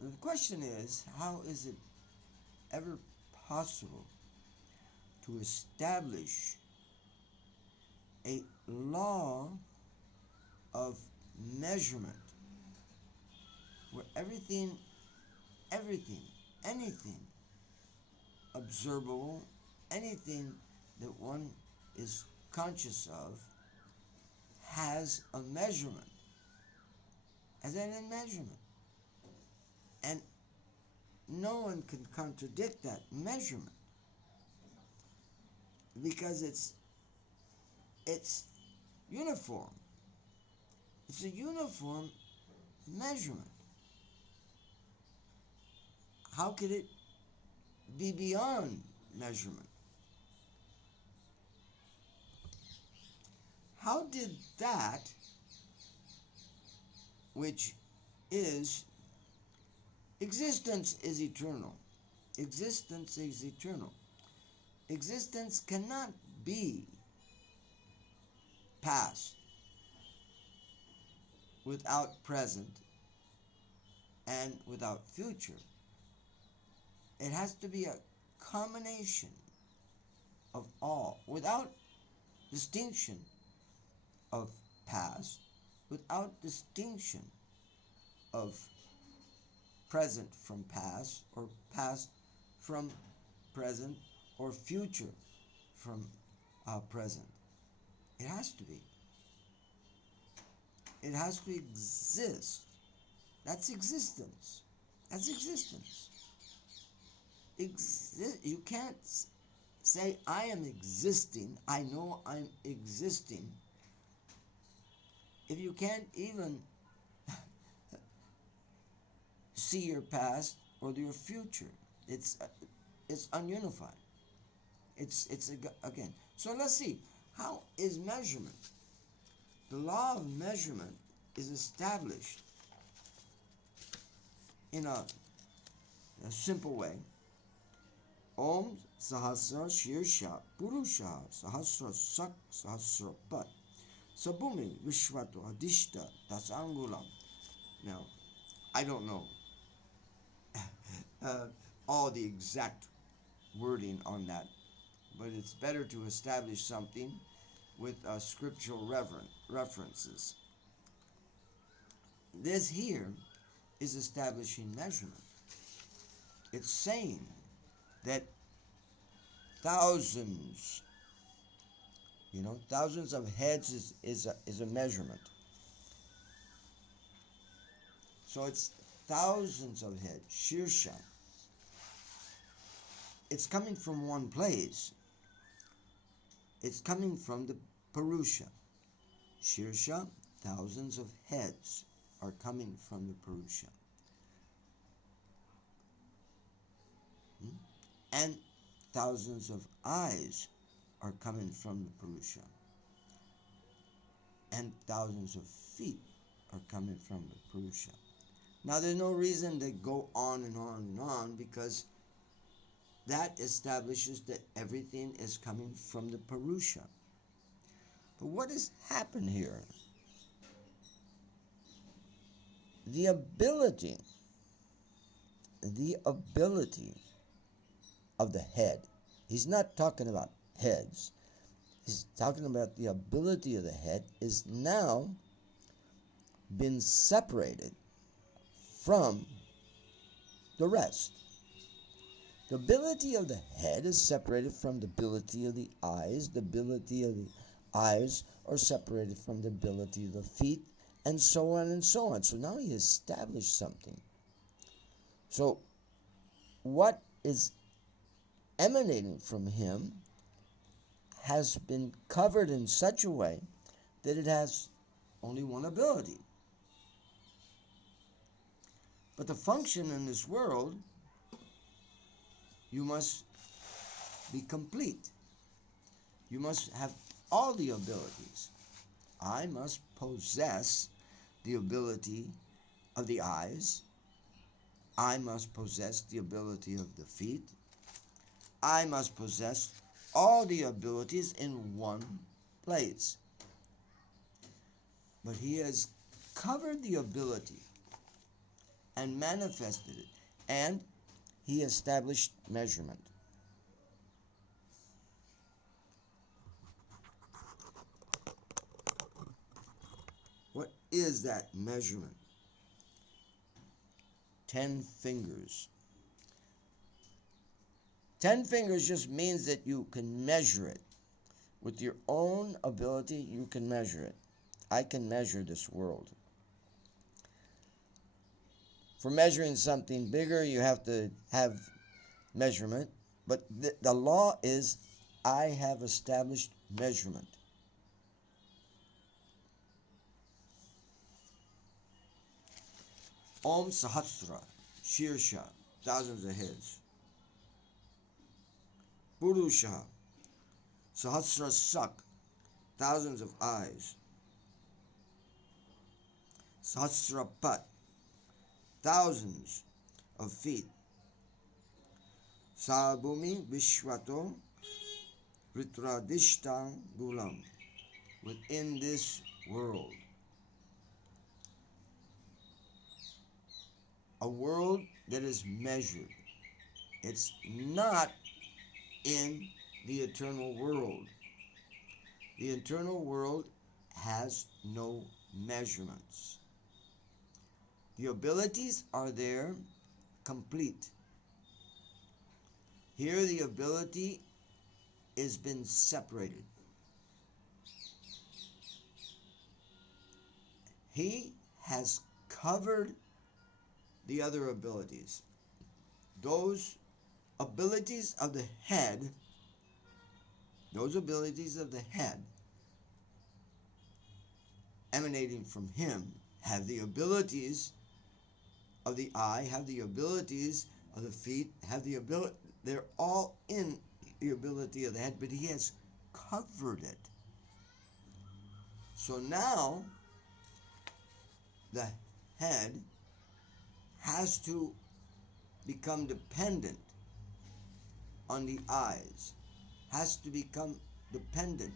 the question is, how is it ever possible to establish a law of measurement where everything, anything observable, anything that one is conscious of has a measurement, has an measurement. And no one can contradict that measurement because it's uniform. It's a uniform measurement. How could it be beyond measurement? How did that which is existence is eternal? Existence is eternal. Existence cannot be past without present and without future. It has to be a combination of all, without distinction of past, without distinction of present from past, or past from present, or future from present. It has to be. It has to exist. That's existence. That's existence. You can't say, I am existing, I know I'm existing, if you can't even see your past or your future. It's ununified. It's again. So let's see, how is measurement? The law of measurement is established in a simple way. Om Sahasra Shirsha Purusha Sahasra Sak Sahasra Pat Sabumi Vishvato Adishta Dasangulam. Now, I don't know all the exact wording on that, but it's better to establish something with scriptural references. This here is establishing measurement. It's saying that thousands of heads is a measurement. So it's thousands of heads, Shirsha. It's coming from one place. It's coming from the Purusha. Shirsha, thousands of heads are coming from the Purusha. And thousands of eyes are coming from the Purusha. And thousands of feet are coming from the Purusha. Now there's no reason to go on and on and on, because that establishes that everything is coming from the Purusha. But what has happened here? The ability of the head. He's not talking about heads. He's talking about the ability of the head is now been separated from the rest. The ability of the head is separated from the ability of the eyes. The ability of the eyes are separated from the ability of the feet, and so on and so on. So now he established something. So what is emanating from him has been covered in such a way that it has only one ability. But to function in this world, you must be complete. You must have all the abilities. I must possess the ability of the eyes. I must possess the ability of the feet. I must possess all the abilities in one place. But he has covered the ability and manifested it, and he established measurement. What is that measurement? 10 fingers. 10 fingers just means that you can measure it. With your own ability, you can measure it. I can measure this world. For measuring something bigger, you have to have measurement. But the law is, I have established measurement. Om Sahasra, Shirsha, thousands of heads. Purusha, Sahasra Sak, thousands of eyes. Sahasra Pat, thousands of feet. Sabhumi Vishwato Ritradishtam Gulam, within this world. A world that is measured. It's not in the eternal world. The eternal world has no measurements. The abilities are there, complete. Here the ability has been separated. He has covered the other abilities. Those abilities of the head, emanating from him, have the abilities of the eye, have the abilities of the feet, have the ability, they're all in the ability of the head, but he has covered it. So now the head has to become dependent on the eyes, has to become dependent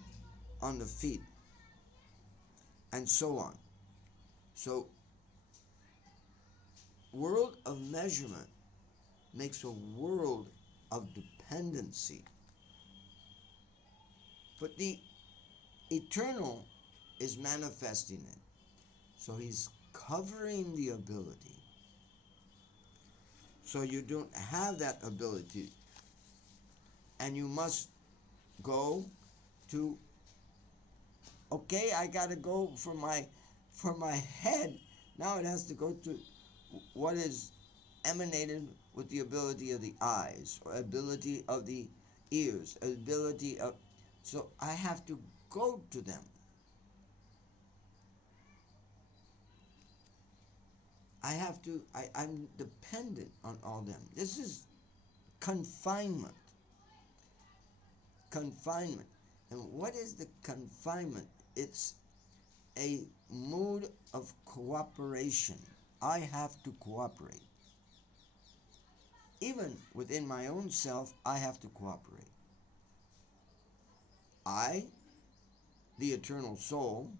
on the feet, and so on. So, world of measurement makes a world of dependency. But the eternal is manifesting it. So he's covering the ability. So you don't have that ability. And you must go to, okay, I gotta go for my head. Now it has to go to what is emanated with the ability of the eyes, or ability of the ears, ability of, so I have to go to them. I'm dependent on all them. This is confinement. Confinement. And what is the confinement? It's a mood of cooperation. I have to cooperate. Even within my own self, I have to cooperate. I, the eternal soul,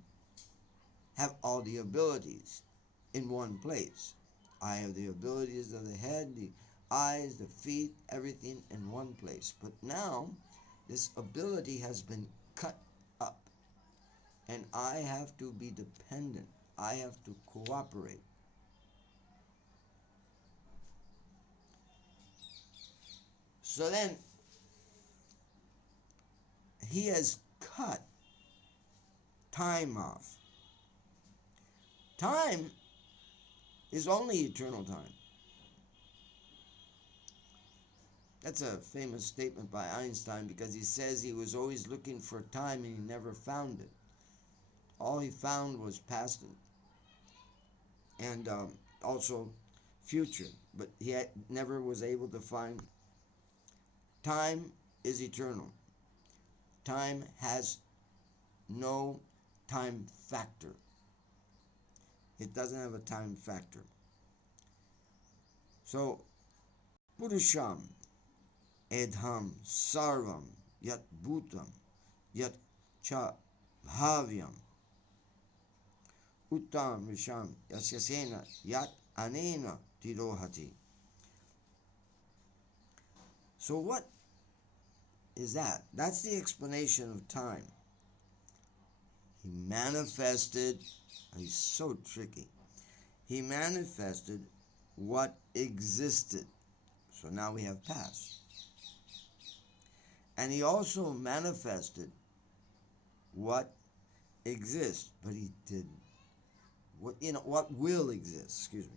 have all the abilities in one place. I have the abilities of the head, the eyes, the feet, everything in one place. But now, this ability has been cut up, and I have to be dependent. I have to cooperate. So then, he has cut time off. Time is only eternal time. That's a famous statement by Einstein, because he says he was always looking for time and he never found it. All he found was past and also future, but he never was able to find. Time is eternal. Time has no time factor. It doesn't have a time factor. So, Purusham, Edham, Sarvam, Yat Bhutam, Yat Cha Bhavyam, Uttam Visham, Yasyasena, Yat Anena, Tirohati. So what is that? That's the explanation of time. He manifested, he's so tricky. He manifested what existed. So now we have past. And he also manifested what exists, but he didn't. What will exist, excuse me.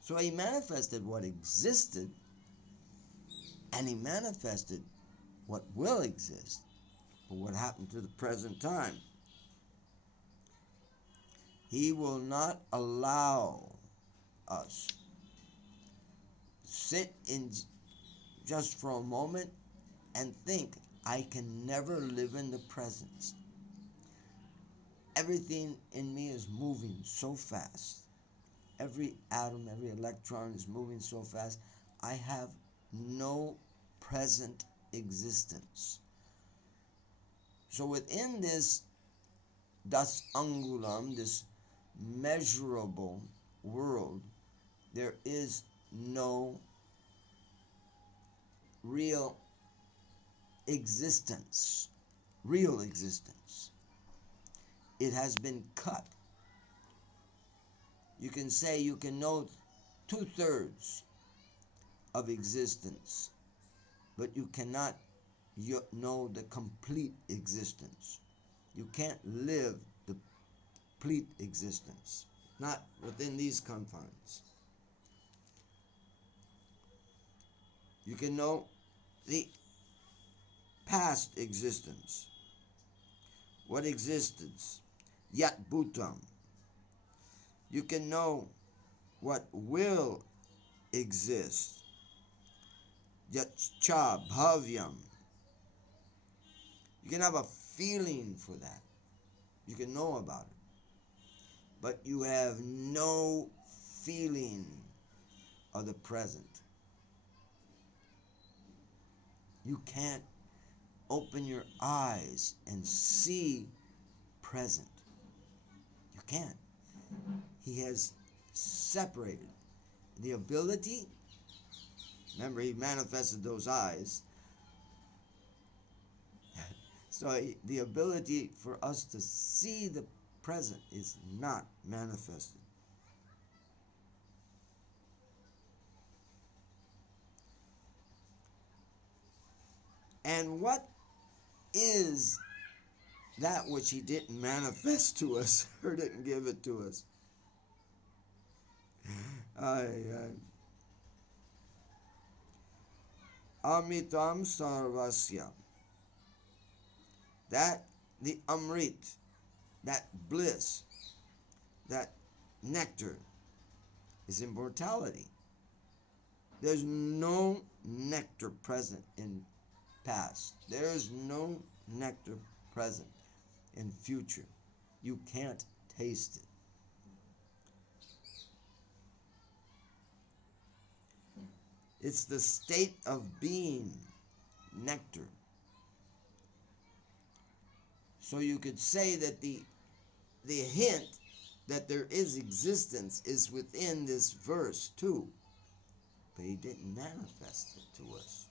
So he manifested what existed, and he manifested what will exist. But what happened to the present time? He will not allow us to sit in just for a moment and think, I can never live in the present. Everything in me is moving so fast. Every atom, every electron is moving so fast. I have no present existence. So within this das angulam, this measurable world, there is no real existence. Real existence. It has been cut. You can say you can know 2/3 of existence, but you cannot know the complete existence. You can't live the complete existence, not within these confines. You can know the past existence. What existence? Yat bhutam. You can know what will exist. Yat cha bhavyam. You can have a feeling for that. You can know about it. But you have no feeling of the present. You can't open your eyes and see present. You can't. He has separated the ability. Remember, he manifested those eyes. So the ability for us to see the present is not manifested. And what is that which he didn't manifest to us or didn't give it to us? Amitam sarvasya. That, the amrit, that bliss, that nectar is immortality. There's no nectar present in past. There's no nectar present in future. You can't taste it. It's the state of being, nectar. So you could say that the hint that there is existence is within this verse too. But he didn't manifest it to us.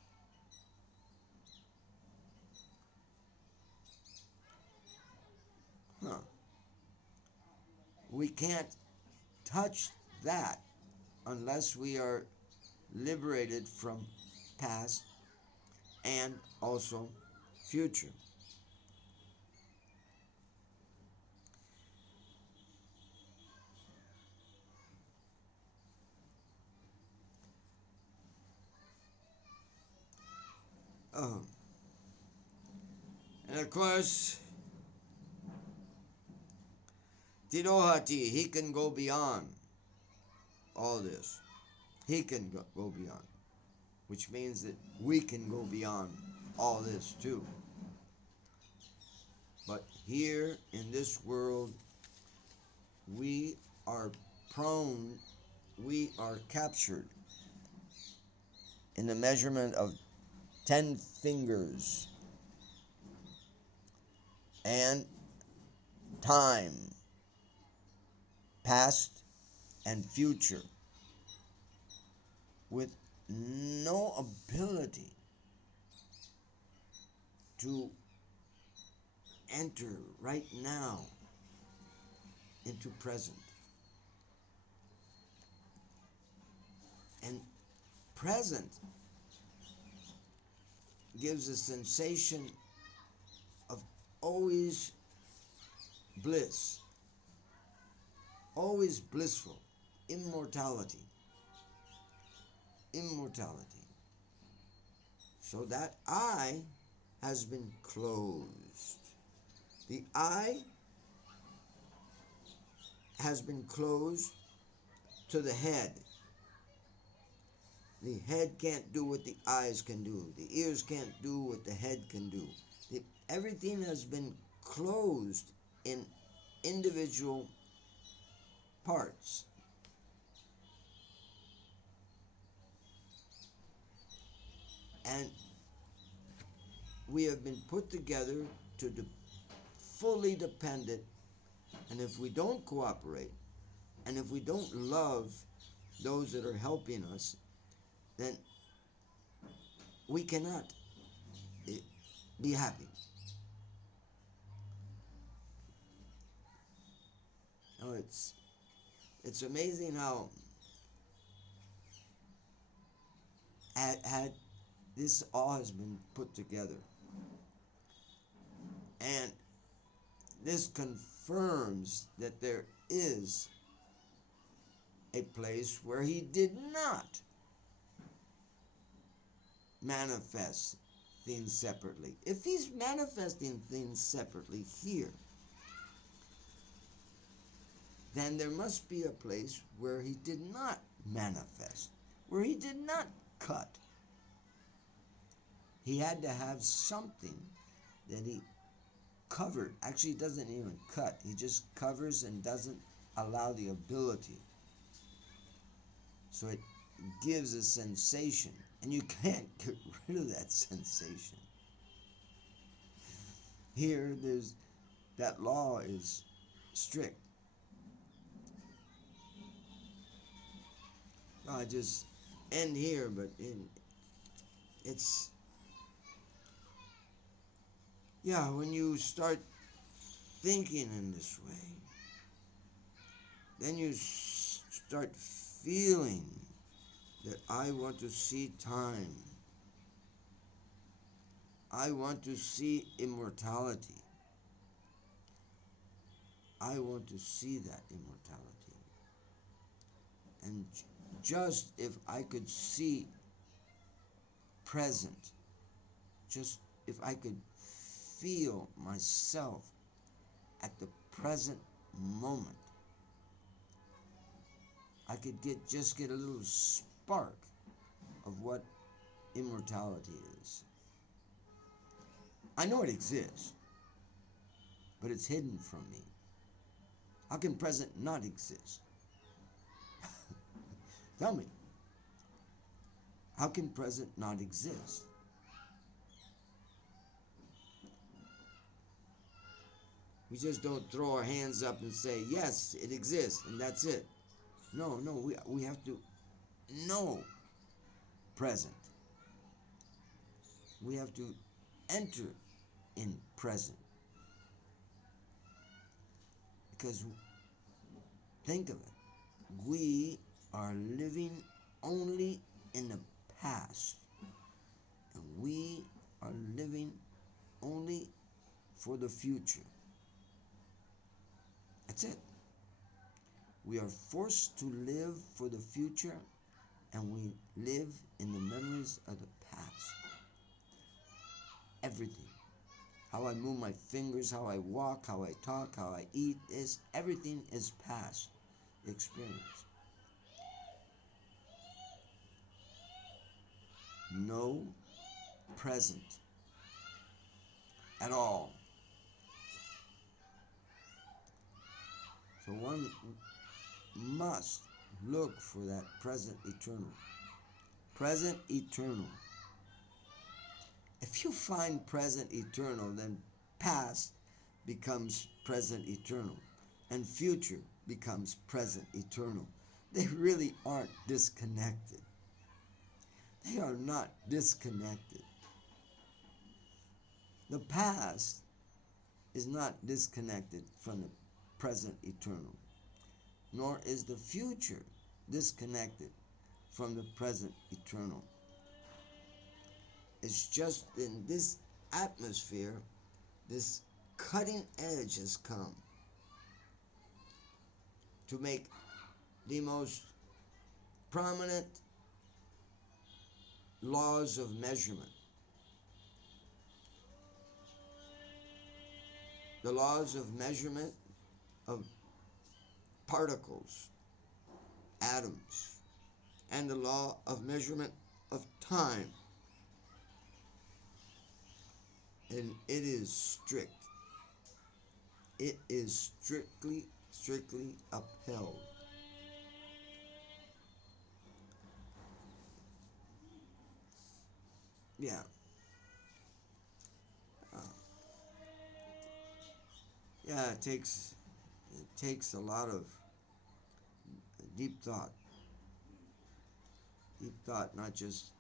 We can't touch that unless we are liberated from past and also future. And of course, Tirohati, he can go beyond all this. He can go beyond, which means that we can go beyond all this too. But here in this world, we are prone, we are captured in the measurement of 10 fingers and time, past and future. with no ability to enter right now into present. And present gives a sensation of always bliss, always blissful, immortality. So that eye has been closed. The eye has been closed to the head. The head can't do what the eyes can do. The ears can't do what the head can do. Everything has been closed in individual parts. And we have been put together to fully dependent, and if we don't cooperate, and if we don't love those that are helping us, then we cannot be happy. Now it's amazing how had this all has been put together, and this confirms that there is a place where he did not manifest things separately. If he's manifesting things separately here, then there must be a place where he did not manifest, where he did not cut. He had to have something that he covered. Actually, he doesn't even cut. He just covers and doesn't allow the ability. So it gives a sensation, and you can't get rid of that sensation. Here, that law is strict. I just end here, but when you start thinking in this way, then you start feeling that I want to see time. I want to see immortality. I want to see that immortality. And just if I could see present, just if I could feel myself at the present moment, I could just get a little spark of what immortality is. I know it exists, but it's hidden from me. How can present not exist? Tell me. How can present not exist? We just don't throw our hands up and say, yes, it exists, and that's it. No, we have to know present. We have to enter in present. Because think of it. We are living only in the past. And we are living only for the future. That's it. We are forced to live for the future, and we live in the memories of the past. Everything. How I move my fingers, how I walk, how I talk, how I eat, everything is past experience. No present at all. So one must look for that present eternal. Present eternal. If you find present eternal, then past becomes present eternal, and future becomes present eternal. They really aren't disconnected. They are not disconnected. The past is not disconnected from the present eternal, nor is the future disconnected from the present eternal. It's just in this atmosphere, this cutting edge has come to make the most prominent laws of measurement. The laws of measurement of particles, atoms, and the law of measurement of time. And it is strict. It is strictly upheld. Yeah. Uh, yeah, it takes a lot of deep thought. Deep thought, not just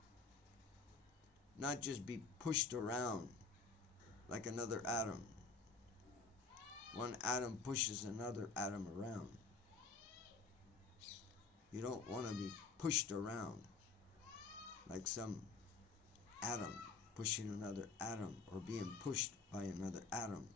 be pushed around like another atom. One atom pushes another atom around. You don't want to be pushed around like some atom pushing another atom or being pushed by another atom.